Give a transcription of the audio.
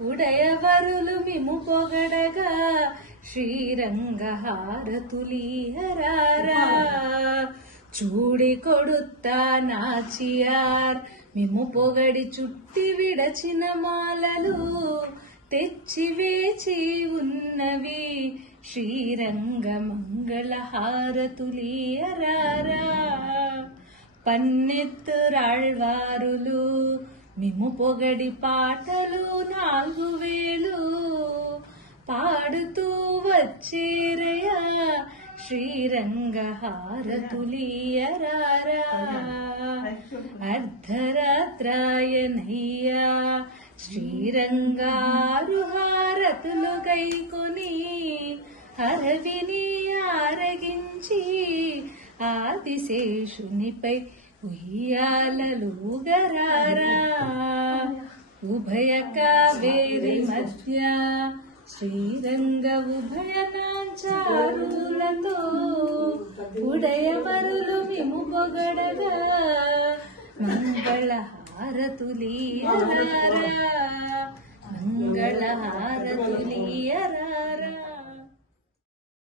ఉడయవరులు మిము పొగడగా శ్రీరంగ హారతులీయరారా చూడి కొడుతా నాచియార్ మిము పొగడి చుట్టి విడచిన మాలలు తెచ్చి వేచి ఉన్నవి శ్రీరంగ మంగళ హారతులీయరారా పన్నెత్తురాళ్వారులు మిము పొగడి పాటలు 4000 పాడుతూ వచ్చేరయా శ్రీరంగ హారతులీయరారా అర్ధరాత్రాయనయ్యా శ్రీరంగారు హారతులు గైకొని హరవిని ఆరగించి ఆదిశేషునిపై ఉయ్యాలలుగరారా ఉభయ కావేరి మధ్య శ్రీరంగ ఉభయ నాంచారులతో ఉడయవరులు మిము పొగడగా మంగళ హారతులీయరారా